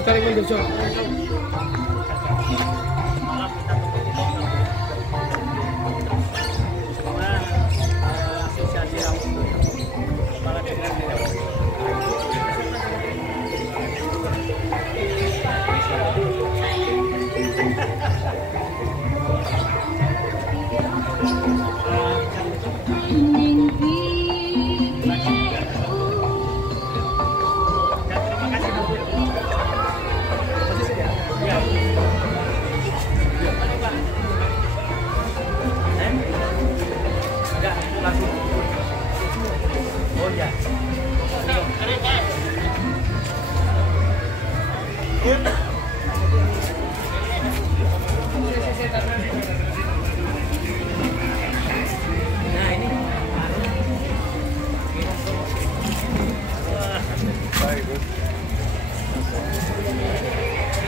Tarik mundur, Cok.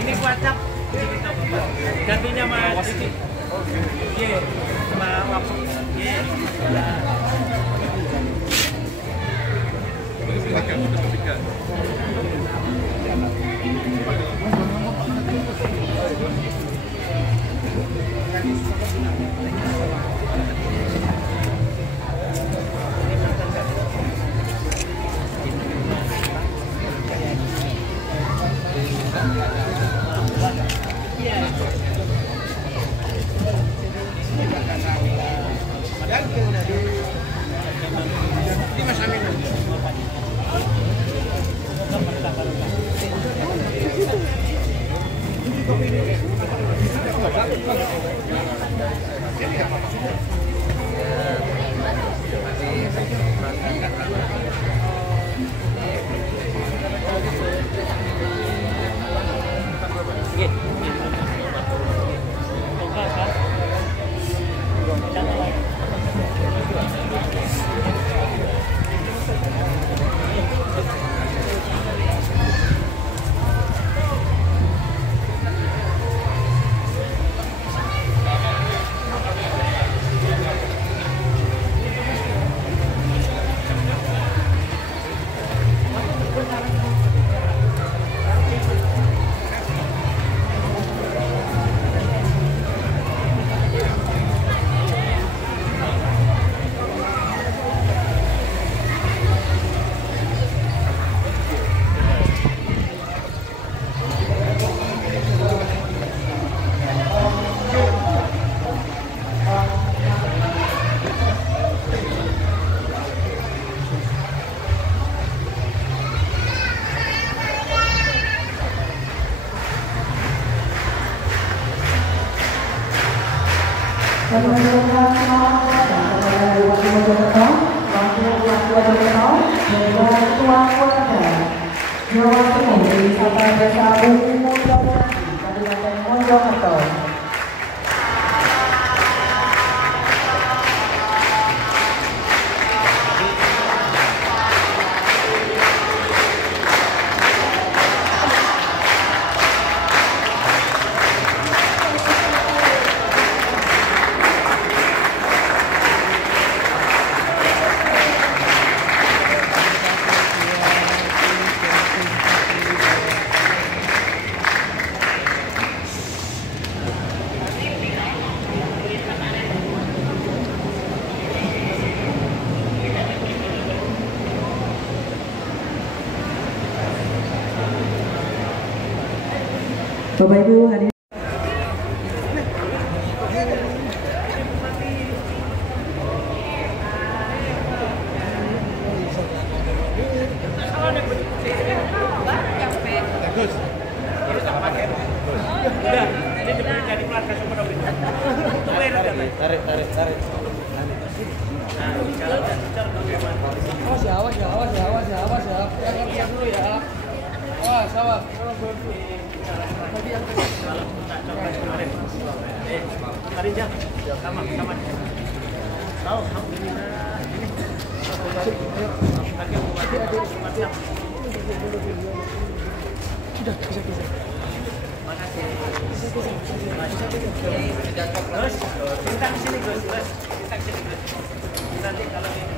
Ini kuacap gantinya Mas. Iya, sama waktu. Iya. Silakan untuk Bapak Ibu hadirin. Tarik. Awas ya. Yang dulu ya. Awas. Tarik sama. Tahu, ini. sudah bisa. Makasih. Gus, minta ke sini Gus. Minta ke sini Gus. Nanti kalau ini.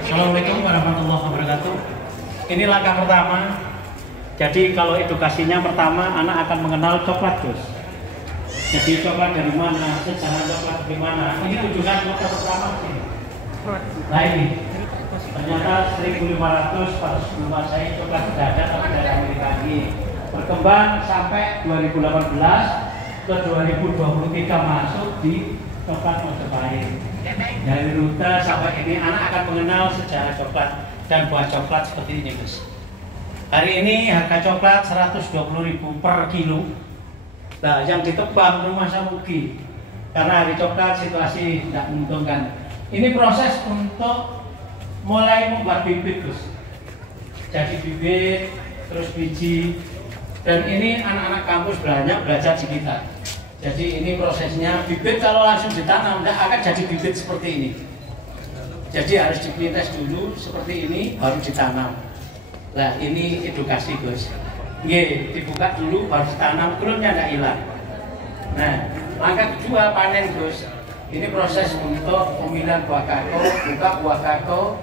Assalamualaikum warahmatullahi wabarakatuh. Ini langkah pertama. Jadi kalau edukasinya pertama, anak akan mengenal coklat Gus. Jadi coklat dari mana, sejarah coklat dari mana. Ini tujuan langkah pertama sih. Nah ini ternyata 1500 pas menguasai coklat sudah ada tapi dari Amerika lagi. Berkembang sampai 2018 ke 2023 masuk di coklat Majapahit. Dari rute sampai ini anak akan mengenal sejarah coklat dan buah coklat seperti ini Gus. Hari ini harga coklat 120.000 per kilo. Nah, yang ditebang rumah saya rugi karena hari coklat situasi tidak menguntungkan. Ini proses untuk mulai membuat bibit Gus. Jadi bibit, terus biji, dan ini anak-anak kampus banyak belajar di kita. Jadi ini prosesnya bibit kalau langsung ditanam tidak akan jadi bibit seperti ini. Jadi harus dipintes dulu seperti ini baru ditanam. Nah ini edukasi Gus. Nggih, dibuka dulu baru ditanam, kulitnya tidak hilang. Nah langkah kedua panen Gus. Ini proses untuk pemilihan buah kakao, buka buah kakao,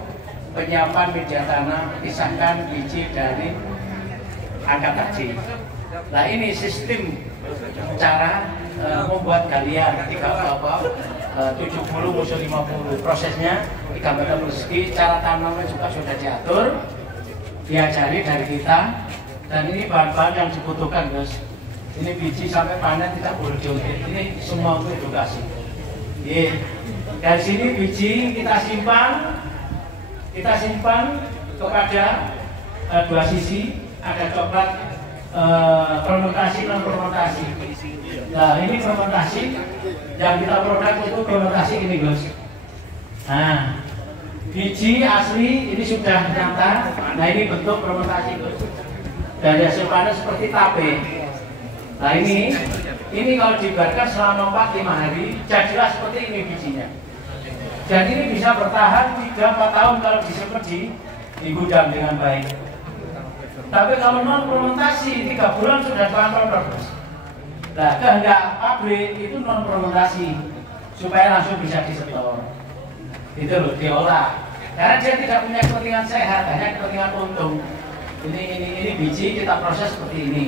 penyiapan media tanam, pisahkan biji dari angkat taji. Nah ini sistem cara membuat galian 70 musuh 50. Prosesnya 3 meter persegi, cara tanamnya juga sudah diatur, diajari dari kita. Dan ini bahan-bahan yang dibutuhkan Gus. Ini biji sampai panen tidak boleh diungkit. Ini semua untuk edukasi. Dari sini biji kita simpan kepada dua sisi, ada coklat fermentasi non fermentasi. Nah ini fermentasi yang kita produk itu fermentasi ini Gus. Nah biji asli ini sudah nyata. Nah ini bentuk fermentasi Gus. Dari hasil panen seperti tape. Nah ini kalau dibiarkan selama 4-5 hari jadilah seperti ini bijinya. Jadi ini bisa bertahan 3-4 tahun kalau disimpan di gudang dengan baik. Tapi kalau non fermentasi 3 bulan sudah terlampau. Nah kehendak pabrik itu non fermentasi supaya langsung bisa disetor. Itu loh diolah. Karena dia tidak punya kepentingan sehat, hanya kepentingan untung. Ini biji kita proses seperti ini.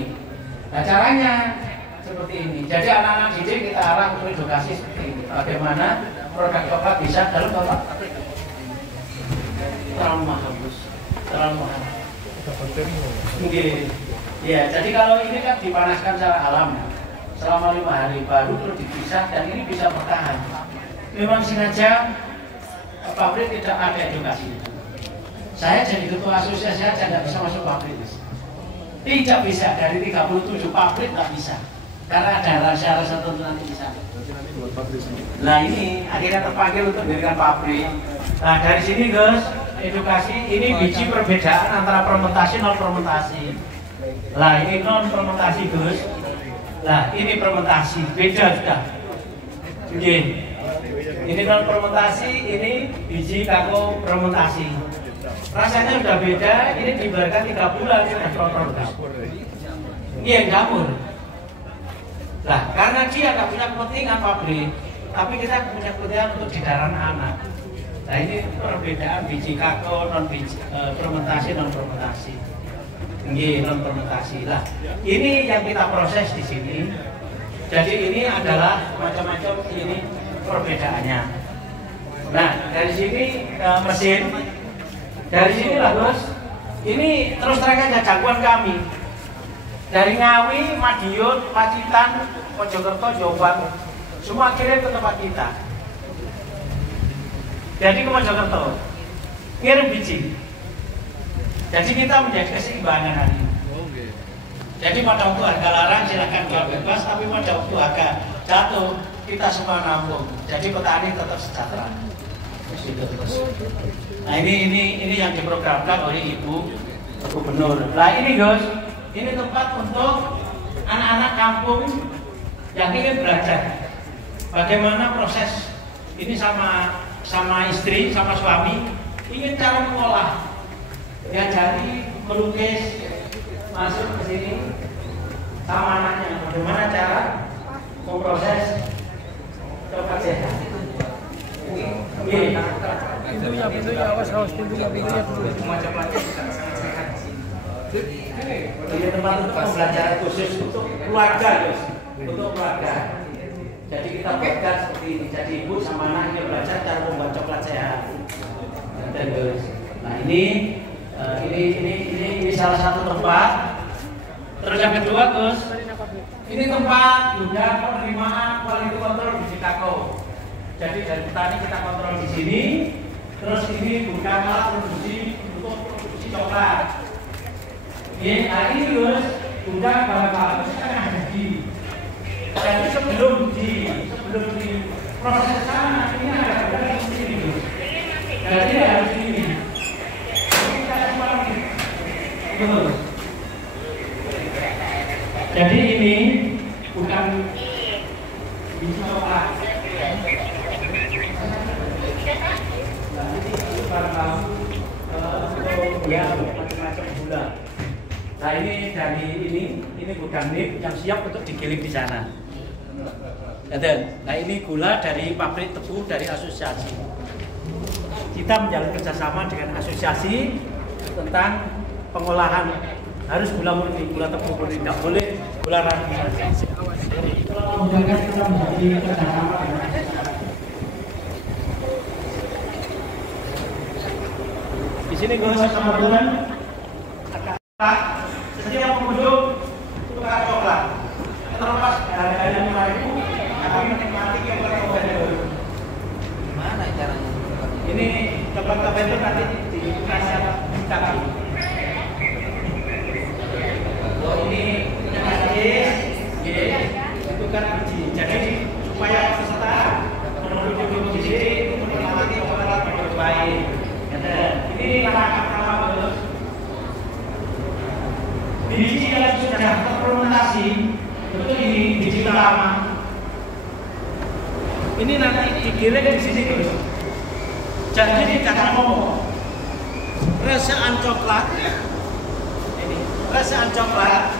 Nah caranya seperti ini. Jadi anak-anak didik kita arah untuk edukasi seperti ini. Bagaimana produk coklat bisa dalam Bapak? Terlalu mahal Gus. Terlalu mahal. Mungkin. Ya, jadi kalau ini kan dipanaskan secara alam selama 5 hari baru terus dipisah dan ini bisa bertahan. Memang sengaja pabrik tidak ada edukasi itu. Saya jadi ketua asosiasi aja tidak bisa masuk pabrik. Tidak bisa, dari 37 pabrik tidak bisa. Karena ada rasa-rasa tertentu nanti bisa. Nah ini akhirnya terpanggil untuk mendirikan pabrik. Nah dari sini Gus, edukasi ini biji perbedaan antara fermentasi non fermentasi. Nah ini non fermentasi Gus. Nah ini fermentasi, beda sudah. Ini non fermentasi, ini biji kakao fermentasi. Rasanya sudah beda, ini dibiarkan 3 bulan sudah produk. Iya jamur. Nah, karena dia nggak punya kepentingan pabrik, tapi kita punya kepentingan untuk didaran anak. Nah ini perbedaan biji kakao non biji fermentasi non fermentasi. Non fermentasi. Lah, ini yang kita proses di sini. Jadi ini adalah macam-macam ini perbedaannya. Nah dari sini mesin. Dari sinilah Bos, ini terus terang aja jagoan kami. Dari Ngawi, Madiun, Pacitan, Mojokerto, Jombang, semua kirim ke tempat kita. Jadi ke Mojokerto, kirim biji. Jadi kita menjadi keseimbangan hari ini. Jadi pada waktu harga larang silakan jual bebas, tapi pada waktu harga jatuh kita semua nampung. Jadi petani tetap sejahtera. Nah ini yang diprogramkan oleh Ibu Gubernur. Nah ini Gus, ini tempat untuk anak-anak kampung yang ingin belajar bagaimana proses ini sama istri, sama suami ingin cara mengolah, diajari melukis, masuk ke sini sama anaknya. Bagaimana cara memproses coklat sehat? Pintunya, awas pintunya dulu. Ini tempat untuk pembelajaran khusus untuk keluarga, guys. Untuk keluarga. Jadi kita buatkan seperti ini. Jadi ibu sama anaknya belajar cara membuat coklat sehat. Nah ini salah satu tempat. Terus yang kedua, Gus, ini tempat juga penerimaan quality control biji kakao. Jadi dari petani kita kontrol di sini. Terus ini bukan alat produksi untuk produksi coklat. Nah ini Gus, bukan kalau kita ada di. Jadi sebelum di proses sana ini ada berapa di sini Gus. Jadi harus ini. Jadi ini bukan biji coklat. Ya macam-macam gula. Nah ini dari ini bukan nih yang siap untuk digiling di sana. Nah ini gula dari pabrik tebu dari asosiasi. Kita menjalin kerjasama dengan asosiasi tentang pengolahan harus gula murni, gula tebu murni, tidak boleh gula rafinasi. Kemudian kita menjalin kerjasama dengan asosiasi. Di sini gue kebetulan agak setiap pengunjung tukar coklat. Terlepas harganya 5.000, kami menikmati coklat dulu. Gimana caranya? Ini coklat itu nanti dikasih kaki. Oh ini punya itu kan biji. Jadi supaya peserta menunjuk di sini menikmati coklat yang baik. Ini langkah pertama Bos. Biji yang sudah terfermentasi itu ini biji utama. Ini nanti digiling di sini Bos. Jadi jangan ngomong. Resaan coklat. Ini resaan coklat.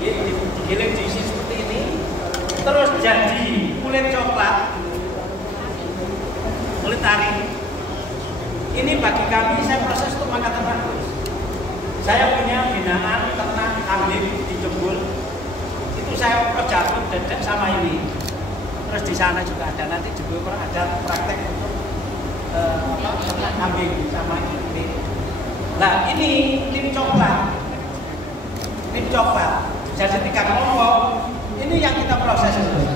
Ini digiling di sini seperti ini. Terus jadi kulit coklat. Kulit taring. Ini bagi kami, saya proses untuk makan ternak. Saya punya binaan ternak kambing di Jembul. Itu saya jatuh dedek sama ini. Terus di sana juga ada, nanti di Jembul ada praktek untuk ternak kambing sama ini. Nah ini tim coklat. Tim coklat. Jadi 3 kelompok. Ini yang kita proses dulu.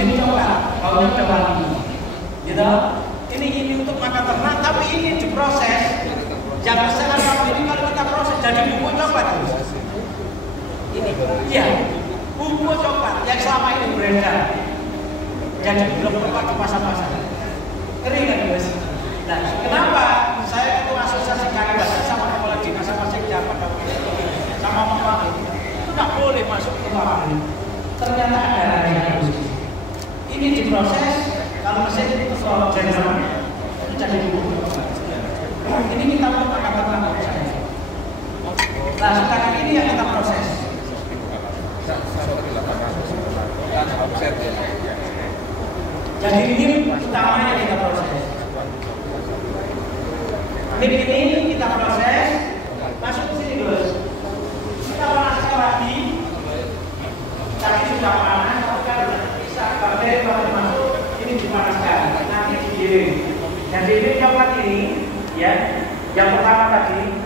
Tim coklat. Kalau udah wangi, gitu. Ini untuk makan ternak, tapi ini diproses. Jangan sekarang ini kalau kita proses jadi bumbu coklat. Ini, iya, bumbu coklat yang selama ini beredar. Jadi belum pernah ke pasar-pasar. Kering kan Mas? Nah, kenapa saya itu asosiasi karyawan sama kepala dinas sama sekda sama pembangun itu tidak boleh masuk ke pabrik. Ternyata ada rahasia. Ini diproses. Kalau mesin itu soal general itu jadi bumbu. Ini kita mau makan saya. Nah sekarang ini yang kita proses. Jadi ini utamanya kita proses. Ini kita proses. Masuk ke sini Gus. Kita panaskan lagi. Tadi sudah panas, bisa bakteri masuk. Ini dipanaskan, nanti digiling. Jadi ini coklat ini, ya, yang pertama tadi,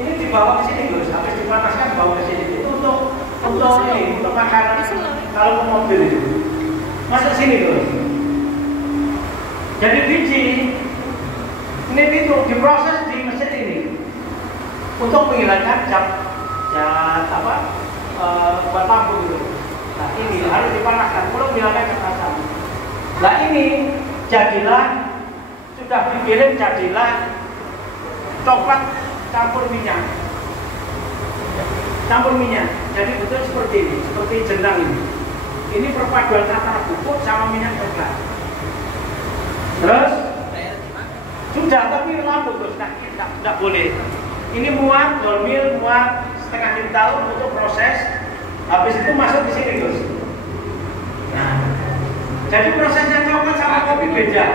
ini dibawa ke sini Gus, habis dipanaskan bawa ke sini. Itu untuk ini, untuk makanan. Kalau ke mobil itu, masuk sini Gus. Jadi biji ini itu diproses di mesin ini untuk menghilangkan zat buat lampu gitu. Nah ini harus dipanaskan, belum menghilangkan kekerasan. Nah ini jadilah sudah digiling jadilah coklat campur minyak. Campur minyak. Jadi betul seperti ini, seperti jenang ini. Ini perpaduan antara bubuk sama minyak coklat. Terus sudah tapi lampu terus tidak boleh. Ini muat, dolmil, muat setengah kintal untuk proses. Habis itu masuk di sini, Gus. Nah, jadi prosesnya coklat sama kopi beda.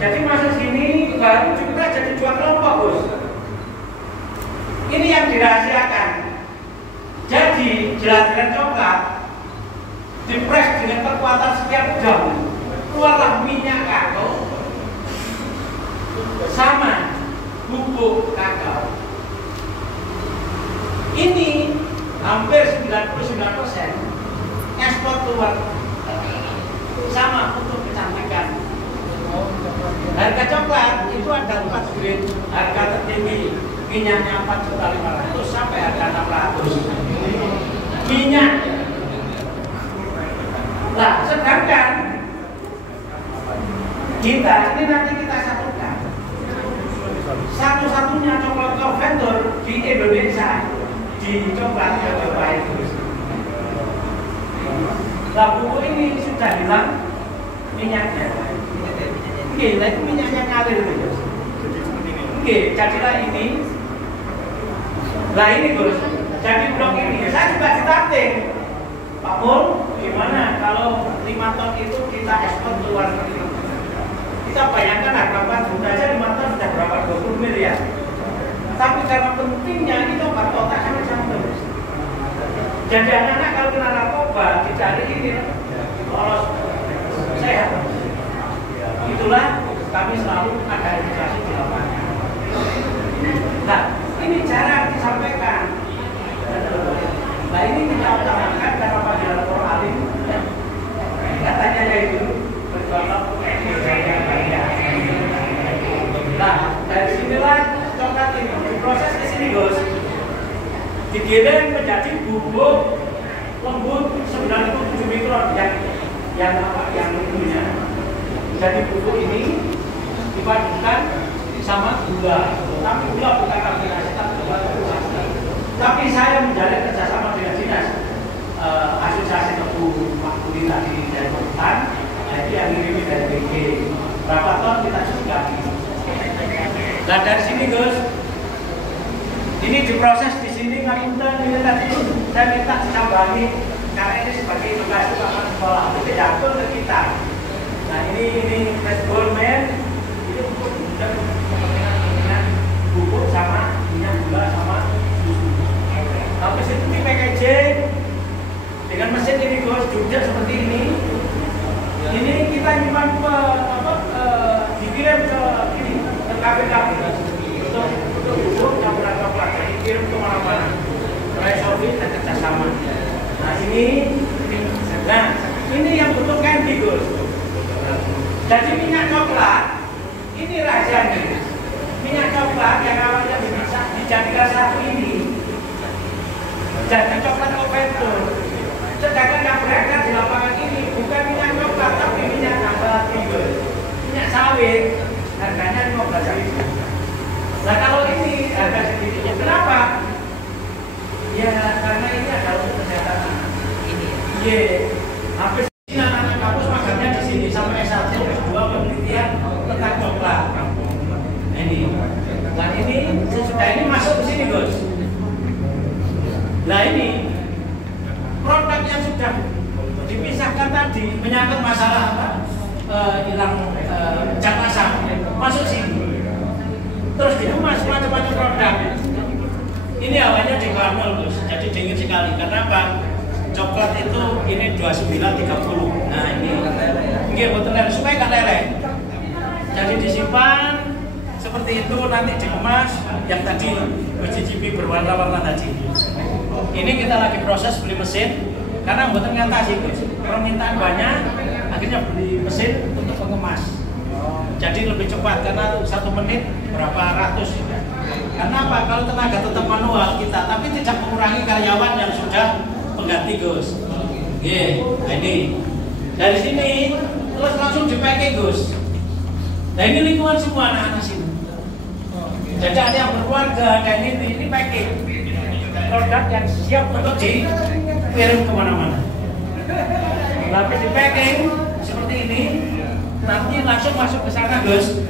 Jadi masuk sini baru juga jadi 2 kelompok, Gus. Ini yang dirahasiakan. Jadi jelasan coklat dipres dengan kekuatan sekian jam, keluarlah minyak kakao sama bubuk kakao. Ini hampir 99% ekspor keluar sama untuk kecantikan. Harga coklat itu ada 4 grade, harga tertinggi minyaknya 4.500.000 sampai harga 600. Minyak. Nah, sedangkan kita ini nanti kita satukan. Satu-satunya coklat vendor di Indonesia di coklat yang terbaik. Lah buku ini sudah hilang minyaknya. Oke, nah itu minyaknya ngalir itu. Oke, jadilah ini. Lah ini Gus, jadi blok ini. Saya juga ditatih. Pak Mul, gimana kalau 5 ton itu kita ekspor keluar negeri? Kita bayangkan harga batu aja 5 ton sudah berapa 20 miliar. Tapi karena pentingnya kita obat otak sama-sama terus. Jadi anak-anak kalau kena narkoba dicari ini lolos sehat. Itulah kami selalu ada edukasi di lapangan. Nah, ini jarang disampaikan. Nah, ini kita utamakan karena pada lapor alim katanya yaitu berkelompok yang banyak. Nah, dari sinilah coklat ini diproses ke sini, Gus. Digiling menjadi bubuk lembut 97 mikron yang punya. Jadi bubuk ini dipadukan sama gula. Tapi gula bukan rafinasi, tapi gula terusasi. Tapi saya menjalin kerjasama dengan dinas asosiasi tebu makmuri tadi dari hutan. Jadi yang ini dari BG. Berapa ton kita cukup. Nah dari sini Gus, ini diproses di sini ngapunten ini tadi saya minta ditambahi karena ini sebagai edukasi anak sekolah itu diatur ke kita. Nah ini Red Bull Man ini kepentingan bubuk sama minyak gula sama susu. Habis itu di packaging dengan mesin ini Gus juga seperti ini. Ini kita nyimpan dikirim ke ini ke kafe-kafe untuk bubuk campuran coklat. Jadi kirim ke mana-mana. Resolvit dan kerjasama. Nah ini yang butuh candy Gus. Jadi minyak coklat ini rahasianya. Minyak coklat yang awalnya bisa dijadikan satu ini jadi coklat konventor. Sedangkan yang beredar di lapangan ini bukan minyak coklat tapi minyak nabati, minyak sawit. Harganya 15.000. Nah kalau ini harga segini, kenapa? Ya karena ini ada untuk kesehatan. Ini. Iya. Habis ini anak-anak kampus makannya di sini sampai S1, S2 penelitian tentang coklat. Ini. Nah ini sesudah ini masuk ke sini Gus. Nah ini produk yang sudah dipisahkan tadi menyangkut masalah apa? Hilang cat asam masuk sini. Terus dikemas macam-macam produk. Ini awalnya di karbol Gus, jadi dingin sekali. Karena apa? Coklat itu ini 2930. Nah ini, nggih boten leleh supaya nggak leleh. Jadi disimpan seperti itu nanti dikemas yang tadi bercicipi berwarna-warna tadi. Ini kita lagi proses beli mesin karena boten ngatasi Gus. Permintaan banyak, akhirnya beli mesin untuk mengemas. Jadi lebih cepat karena 1 menit berapa ratus. Karena apa? Kalau tenaga tetap manual kita, tapi tidak mengurangi karyawan yang sudah pengganti Gus. Nah ini dari sini terus langsung dipakai Gus. Nah ini lingkungan semua anak-anak sini. Jadi ada yang berkeluarga dan ini packing produk yang siap untuk dikirim kemana-mana. Lalu di packing seperti ini, nanti langsung masuk ke sana Gus.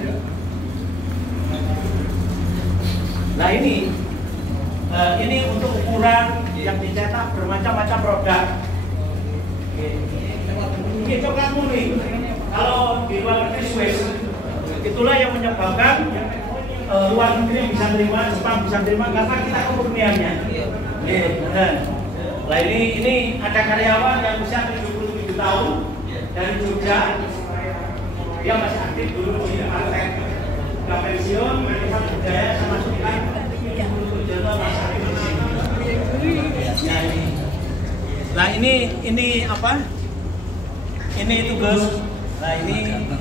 Nah ini Ini untuk ukuran yang dicetak bermacam-macam produk. Ini coklat murni. Kalau di luar negeri Swiss, itulah yang menyebabkan luar negeri bisa terima, Jepang bisa terima karena kita kemurniannya. Nah ini ada karyawan yang usia 77 tahun dari Jogja. Dia masih aktif dulu di Artek. Sudah pensiun, Manifat Budaya sama Sultan. 77 tahun masih aktif di sini. Nah ini apa? Ini itu Gus. Nah ini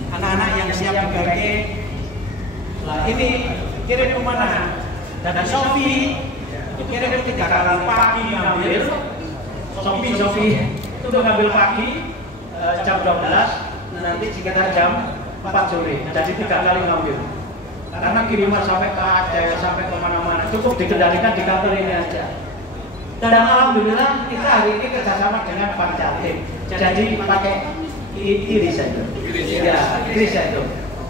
anak-anak yang siap dipakai. Nah ini kirim ke mana? Dan Sofi itu kirim 3 kali pagi ngambil. Sofi itu mengambil pagi jam 12, nanti sekitar jam 4 sore. Jadi 3 kali ngambil. Karena kiriman sampai ke Aceh, sampai ke mana-mana. Cukup dikendalikan di kantor ini aja. Dan alhamdulillah kita hari ini kerjasama dengan Pak Jatim. Jadi pakai iris itu. Ya, iris itu.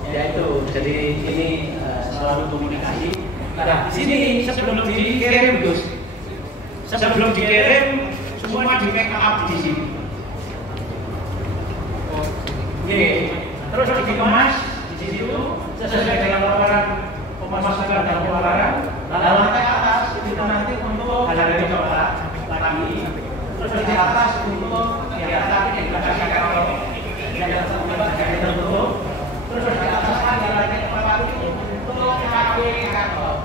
Ya itu. Jadi ini selalu komunikasi. Nah, di sini sebelum dikirim Gus. Sebelum dikirim semua di make up di sini. Terus dikemas di situ sesuai dengan laporan pemasukan dan pengeluaran. Lalu lantai atas itu nanti untuk galeri coklat lagi. Terus di atas untuk di atas yang dikasih kalau yang tertutup. Terus di atas ada lagi tempat untuk kafe kantor.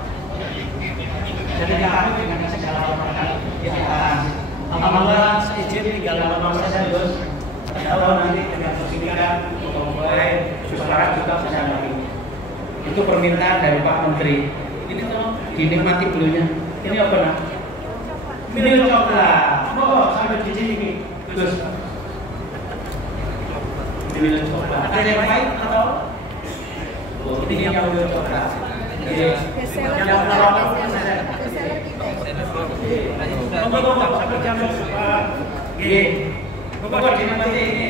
Jadi kami dengan segala perkara di atas. Alhamdulillah izin tinggal lama saja Gus. Kalau nanti dengan persidangan mulai suara juga bisa lagi. Itu permintaan dari Pak Menteri. Ini tolong dinikmati dulunya. Ini apa nak? Mil coklat. Oh sampai di sini Gus. Mil coklat. Ada yang lain atau? Oh, ini yang mil coklat. Yang lawan. Tunggu sampai jam berapa? Pokoknya dinikmati ini.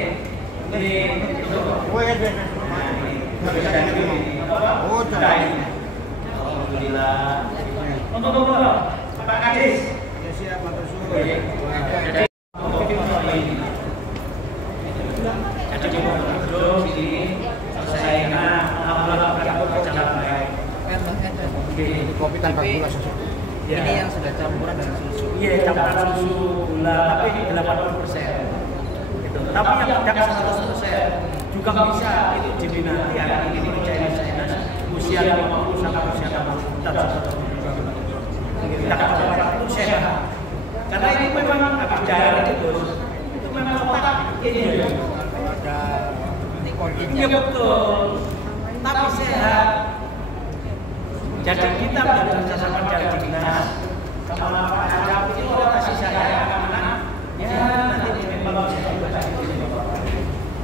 Alhamdulillah. Tunggu. Pak Kadis. Siap, matur suwun. Jadi terus ini selesai alhamdulillah berjalan baik. Kopi tanpa gula susu. Ya. Ini yang sudah campuran dengan susu. Iya, campuran susu gula, tapi ini 80%. Gitu. Tapi yang tidak 100% juga bisa itu diminati hari ini di China usia 50 sampai usia 60 tahun. Kita katakan itu sehat. Karena ini memang habis daerah itu memang letak ini ada nikotinnya. Iya betul. Tapi sehat. Jadi kita bekerja sama dengan dinas sama Pak Ajab itu kasih saya anak-anak ya nanti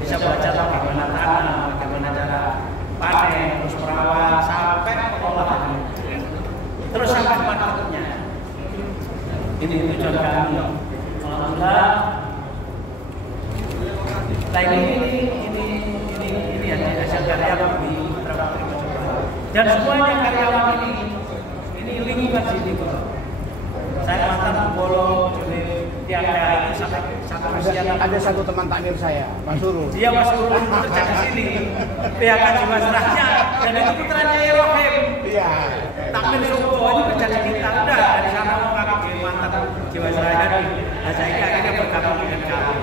bisa belajar bagaimana tanam, bagaimana cara panen, terus merawat sampai pengolahan, terus sampai marketnya. Ini tujuan kami. Alhamdulillah. Nah ini yang hasil karya kami dan semuanya karyawan ini lingkungan sini. Saya mantan pembolo, jadi tiada itu sampai ada satu teman takmir saya, Pak Surul. Dia Mas Surul kerja di sini. PHK Jiwasrahnya dan itu putranya Rohim. Iya. Takmir Soko itu kerja di kita. Udah dari sana mau kakak mantan Jiwasrahnya. Nah saya akhirnya bergabung dengan kami.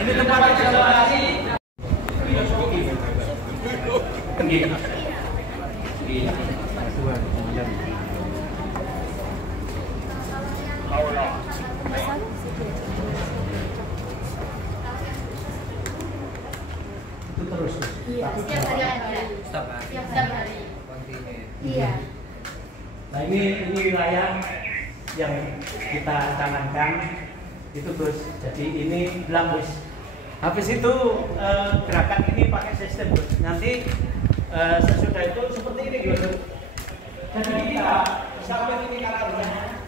Ini tempat isolasi. Itu terus. Iya, setiap hari ada. Setiap hari. Setiap hari. Kontinu. Iya. Nah ini wilayah yang kita canangkan itu terus. Jadi ini belambus. Habis itu gerakan ini pakai sistem Gus. Nanti sesudah itu seperti ini Gus. Jadi kita sampai ini karakternya.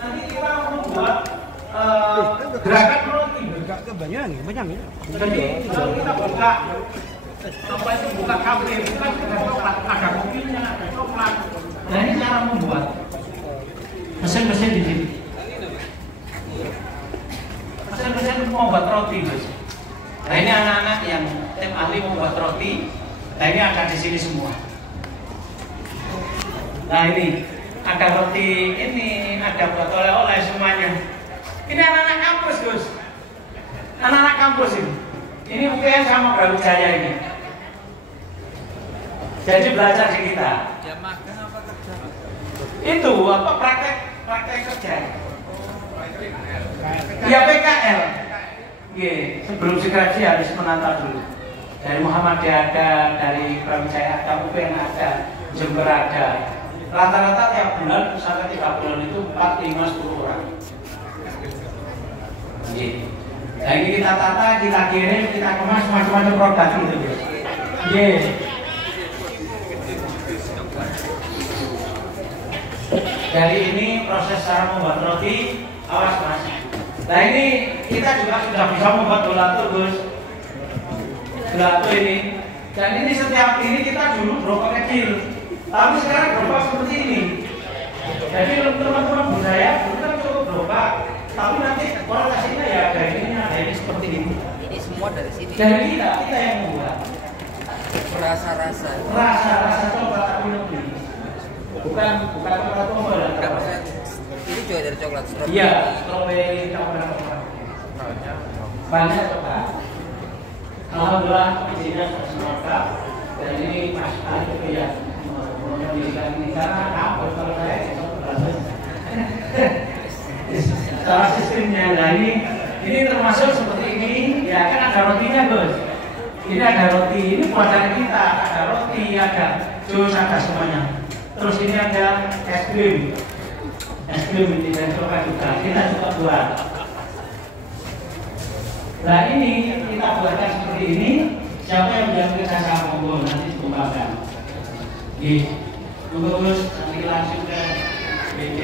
Nanti kita membuat gerakan roti. Banyak ya. Jadi kalau kita buka sampai itu buka kafe itu kan ada coklat, ada kopinya, ada coklat. Nah ini cara membuat. Mesin-mesin di sini. Mesin-mesin mau buat roti, Gus. Nah ini anak-anak yang tim ahli mau buat roti. Nah ini ada di sini semua. Nah ini ada roti, ini ada buat oleh-oleh semuanya. Ini anak-anak kampus, Gus. Anak-anak kampus ini. Ini UPN sama Brawijaya ini. Jadi belajar di kita. Jam magang apa kerja? Itu apa praktek kerja? Ya PKL. Sebelum skripsi harus menata dulu. Dari Muhammadiyah ada, dari Brawijaya ada, UPN ada, Jember ada. Rata-rata tiap bulan sampai 3 bulan itu 4, 5, 10 orang. Nah ini kita tata, kita kirim, kita kemas macam-macam produk gitu. Dari ini proses cara membuat roti, awas mas. Nah ini kita juga sudah bisa membuat gelato, Gus. Gelato ini. Dan ini setiap ini kita dulu gerobak kecil, tapi sekarang gerobak seperti ini. Jadi teman-teman budaya dulu kan cukup gerobak, tapi nanti orang kasihnya ya ada ini seperti ini. Ini semua dari sini. Dari kita yang membuat. Rasa-rasa. Rasa coklat tapi lebih. Bukan coklat tombol. Ini juga dari coklat strawberry. Iya, strawberry coklat. Banyak coklat. Alhamdulillah izinnya semoga. Dan ini Mas Ali itu ya menjadikan ini karena apa kalau saya cara sistemnya. Nah ini termasuk seperti ini. Ya kan ada rotinya, Gus. Ini ada roti, ini buatan kita. Ada roti, ada jus, ada semuanya. Terus ini ada es krim ini dan coklat juga. Kita juga buat. Nah ini kita buatkan seperti ini. Siapa yang sudah kerja monggo nanti dikembangkan. Tunggu Gus, nanti langsung ke BD